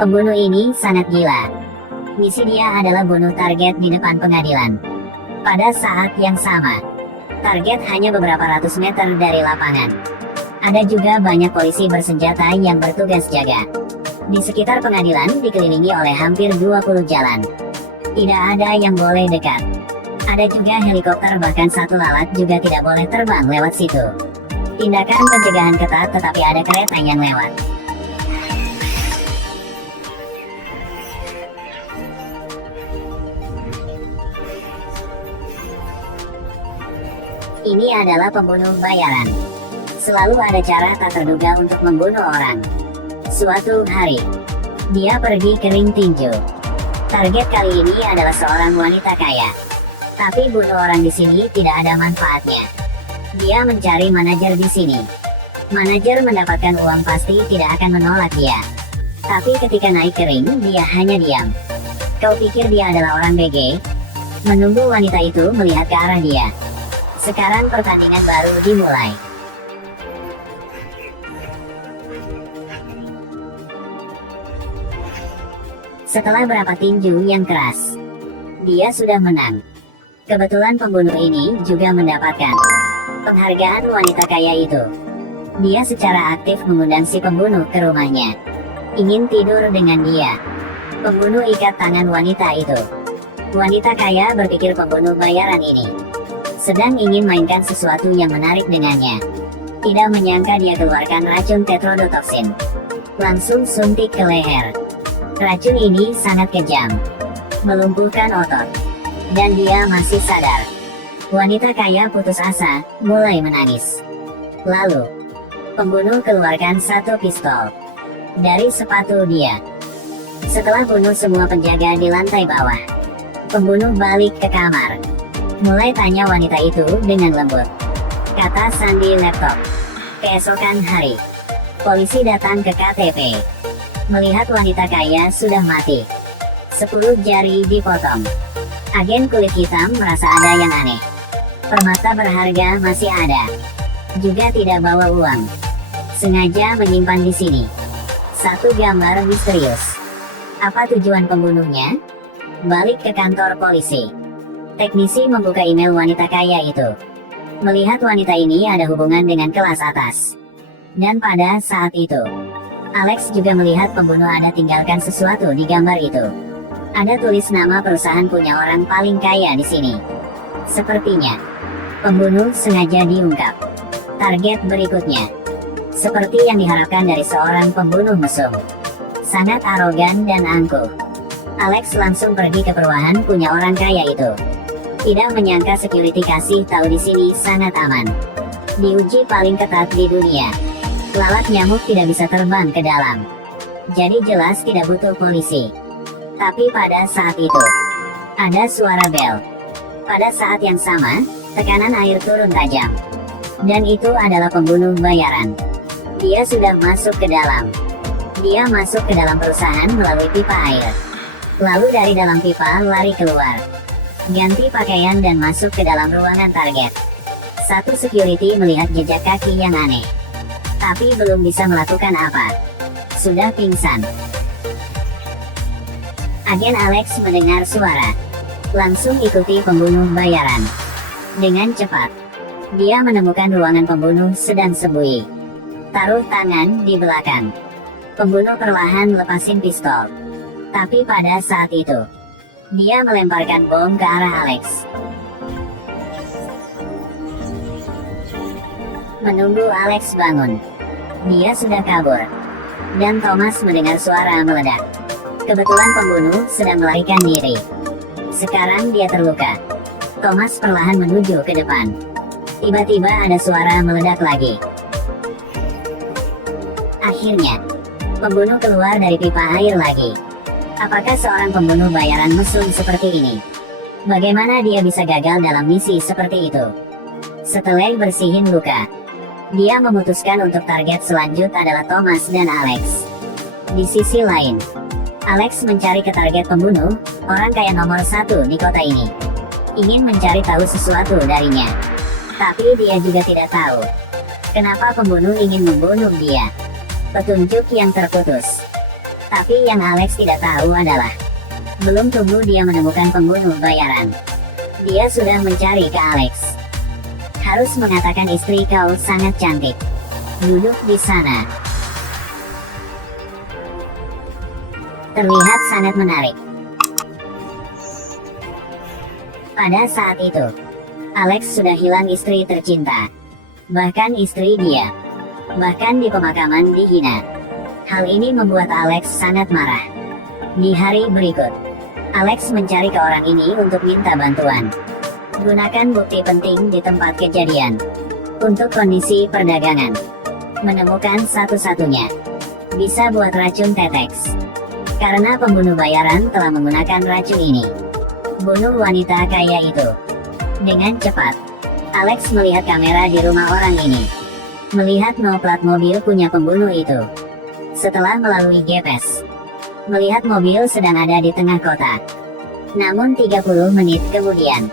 Pembunuh ini sangat gila. Misi dia adalah bunuh target di depan pengadilan. Pada saat yang sama, target hanya beberapa ratus meter dari lapangan. Ada juga banyak polisi bersenjata yang bertugas jaga. Di sekitar pengadilan dikelilingi oleh hampir 20 jalan. Tidak ada yang boleh dekat. Ada juga helikopter, bahkan satu lalat juga tidak boleh terbang lewat situ. Tindakan pencegahan ketat, tetapi ada kereta yang lewat. Ini adalah pembunuh bayaran. Selalu ada cara tak terduga untuk membunuh orang. Suatu hari, dia pergi ke ring tinju. Target kali ini adalah seorang wanita kaya. Tapi bunuh orang di sini tidak ada manfaatnya. Dia mencari manajer di sini. Manajer mendapatkan uang pasti tidak akan menolak dia. Tapi ketika naik ke ring, dia hanya diam. Kau pikir dia adalah orang BG? Menunggu wanita itu melihat ke arah dia. Sekarang pertandingan baru dimulai. Setelah berapa tinju yang keras, dia sudah menang. Kebetulan pembunuh ini juga mendapatkan penghargaan wanita kaya itu. Dia secara aktif mengundang si pembunuh ke rumahnya. Ingin tidur dengan dia. Pembunuh ikat tangan wanita itu. Wanita kaya berpikir pembunuh bayaran ini sedang ingin mainkan sesuatu yang menarik dengannya. Tidak menyangka dia keluarkan racun tetrodotoksin. Langsung suntik ke leher. Racun ini sangat kejam, melumpuhkan otot, dan dia masih sadar. Wanita kaya putus asa, mulai menangis. Lalu, pembunuh keluarkan satu pistol dari sepatu dia. Setelah bunuh semua penjaga di lantai bawah, pembunuh balik ke kamar. Mulai tanya wanita itu dengan lembut. Kata sandi laptop. Keesokan hari, polisi datang ke KTP. Melihat wanita kaya sudah mati. 10 jari dipotong. Agen kulit hitam merasa ada yang aneh. Permata berharga masih ada. Juga tidak bawa uang. Sengaja menyimpan di sini. Satu gambar misterius. Apa tujuan pembunuhnya? Balik ke kantor polisi. Teknisi membuka email wanita kaya itu. Melihat wanita ini ada hubungan dengan kelas atas. Dan pada saat itu, Alex juga melihat pembunuh ada tinggalkan sesuatu di gambar itu. Ada tulis nama perusahaan punya orang paling kaya di sini. Sepertinya, pembunuh sengaja diungkap. Target berikutnya, seperti yang diharapkan dari seorang pembunuh mesum. Sangat arogan dan angkuh. Alex langsung pergi ke perumahan punya orang kaya itu. Tidak menyangka security kasih tahu di sini sangat aman. Diuji paling ketat di dunia. Lalat nyamuk tidak bisa terbang ke dalam. Jadi jelas tidak butuh polisi. Tapi pada saat itu, ada suara bel. Pada saat yang sama, tekanan air turun tajam. Dan itu adalah pembunuh bayaran. Dia sudah masuk ke dalam. Dia masuk ke dalam perusahaan melalui pipa air. Lalu dari dalam pipa lari keluar. Ganti pakaian dan masuk ke dalam ruangan target. Satu security melihat jejak kaki yang aneh. Tapi belum bisa melakukan apa. Sudah pingsan. Agen Alex mendengar suara. Langsung ikuti pembunuh bayaran. Dengan cepat, dia menemukan ruangan pembunuh sedang sembunyi. Taruh tangan di belakang. Pembunuh perlahan lepasin pistol. Tapi pada saat itu, dia melemparkan bom ke arah Alex. Menunggu Alex bangun. Dia sudah kabur. Dan Thomas mendengar suara meledak. Kebetulan pembunuh sedang melarikan diri. Sekarang dia terluka. Thomas perlahan menuju ke depan. Tiba-tiba ada suara meledak lagi. Akhirnya, pembunuh keluar dari pipa air lagi. Apakah seorang pembunuh bayaran mesum seperti ini? Bagaimana dia bisa gagal dalam misi seperti itu? Setelah bersihin luka, dia memutuskan untuk target selanjut adalah Thomas dan Alex. Di sisi lain, Alex mencari ke target pembunuh, orang kaya nomor 1 di kota ini. Ingin mencari tahu sesuatu darinya. Tapi dia juga tidak tahu kenapa pembunuh ingin membunuh dia. Petunjuk yang terputus. Tapi yang Alex tidak tahu adalah, belum tunggu dia menemukan pembunuh bayaran, dia sudah mencari ke Alex. Harus mengatakan istri kau sangat cantik. Duduk di sana. Terlihat sangat menarik. Pada saat itu, Alex sudah hilang istri tercinta. Bahkan istri dia. Bahkan di pemakaman dihina. Hal ini membuat Alex sangat marah. Di hari berikut, Alex mencari ke orang ini untuk minta bantuan. Gunakan bukti penting di tempat kejadian. Untuk kondisi perdagangan. Menemukan satu-satunya. Bisa buat racun tetex. Karena pembunuh bayaran telah menggunakan racun ini. Bunuh wanita kaya itu. Dengan cepat, Alex melihat kamera di rumah orang ini. Melihat no plat mobil punya pembunuh itu. Setelah melalui GPS, melihat mobil sedang ada di tengah kota. Namun 30 menit kemudian,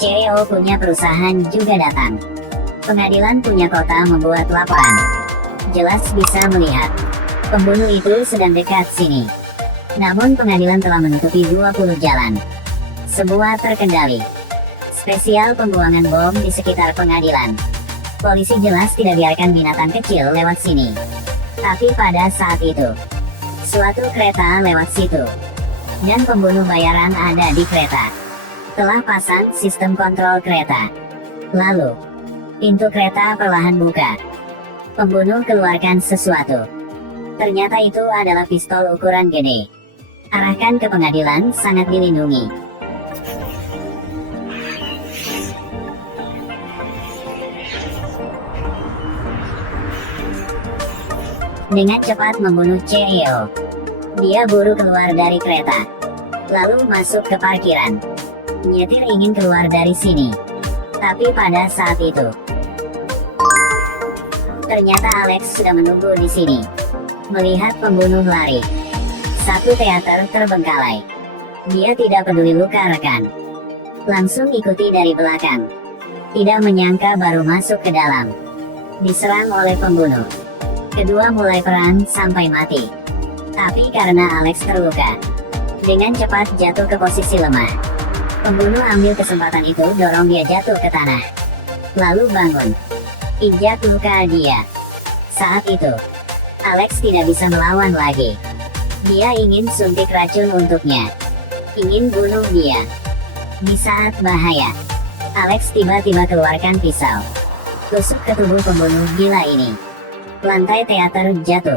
CEO punya perusahaan juga datang. Pengadilan punya kota membuat laporan. Jelas bisa melihat, pembunuh itu sedang dekat sini. Namun pengadilan telah menutupi 20 jalan. Semua terkendali. Spesial pembuangan bom di sekitar pengadilan. Polisi jelas tidak biarkan binatang kecil lewat sini. Tapi pada saat itu, suatu kereta lewat situ. Dan pembunuh bayaran ada di kereta. Telah pasang sistem kontrol kereta. Lalu, pintu kereta perlahan buka. Pembunuh keluarkan sesuatu. Ternyata itu adalah pistol ukuran gede. Arahkan ke pengadilan sangat dilindungi. Dengan cepat membunuh CEO. Dia buru keluar dari kereta. Lalu masuk ke parkiran. Nyetir ingin keluar dari sini. Tapi pada saat itu, ternyata Alex sudah menunggu di sini. Melihat pembunuh lari. Satu teater terbengkalai. Dia tidak peduli luka rekan. Langsung ikuti dari belakang. Tidak menyangka baru masuk ke dalam. Diserang oleh pembunuh. Kedua mulai perang sampai mati. Tapi karena Alex terluka, dengan cepat jatuh ke posisi lemah. Pembunuh ambil kesempatan itu dorong dia jatuh ke tanah. Lalu bangun. Injak luka dia. Saat itu, Alex tidak bisa melawan lagi. Dia ingin suntik racun untuknya. Ingin bunuh dia. Di saat bahaya, Alex tiba-tiba keluarkan pisau. Tusuk ke tubuh pembunuh gila ini. Lantai teater jatuh.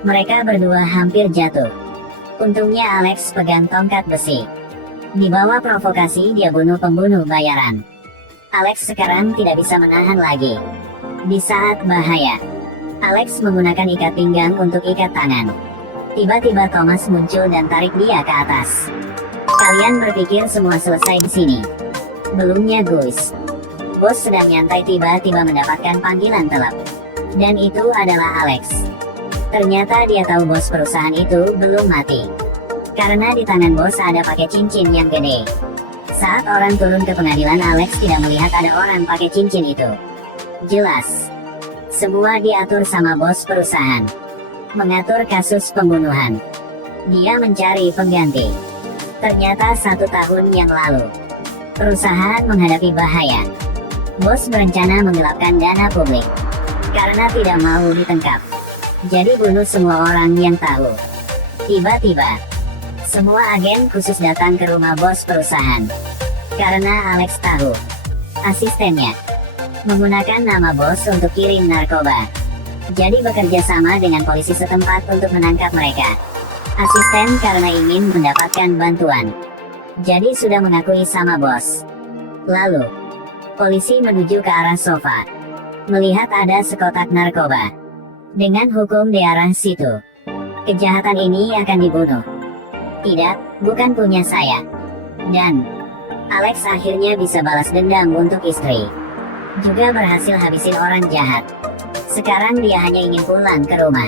Mereka berdua hampir jatuh. Untungnya Alex pegang tongkat besi. Di bawah provokasi dia bunuh pembunuh bayaran. Alex sekarang tidak bisa menahan lagi. Di saat bahaya, Alex menggunakan ikat pinggang untuk ikat tangan. Tiba-tiba Thomas muncul dan tarik dia ke atas. Kalian berpikir semua selesai di sini? Belumnya Gus. Bos sedang nyantai tiba-tiba mendapatkan panggilan telepon. Dan itu adalah Alex. Ternyata dia tahu bos perusahaan itu belum mati. Karena di tangan bos ada pakai cincin yang gede. Saat orang turun ke pengadilan, Alex tidak melihat ada orang pakai cincin itu. Jelas, semua diatur sama bos perusahaan. Mengatur kasus pembunuhan. Dia mencari pengganti. Ternyata 1 tahun yang lalu, perusahaan menghadapi bahaya. Bos berencana menggelapkan dana publik. Karena tidak mau ditangkap. Jadi bunuh semua orang yang tahu. Tiba-tiba, semua agen khusus datang ke rumah bos perusahaan. Karena Alex tahu, asistennya menggunakan nama bos untuk kirim narkoba. Jadi bekerja sama dengan polisi setempat untuk menangkap mereka. Asisten karena ingin mendapatkan bantuan. Jadi sudah mengakui sama bos. Lalu, polisi menuju ke arah sofa. Melihat ada sekotak narkoba. Dengan hukum di arah situ, kejahatan ini akan dibunuh. Tidak, bukan punya saya. Dan Alex akhirnya bisa balas dendam untuk istri. Juga berhasil habisin orang jahat. Sekarang dia hanya ingin pulang ke rumah.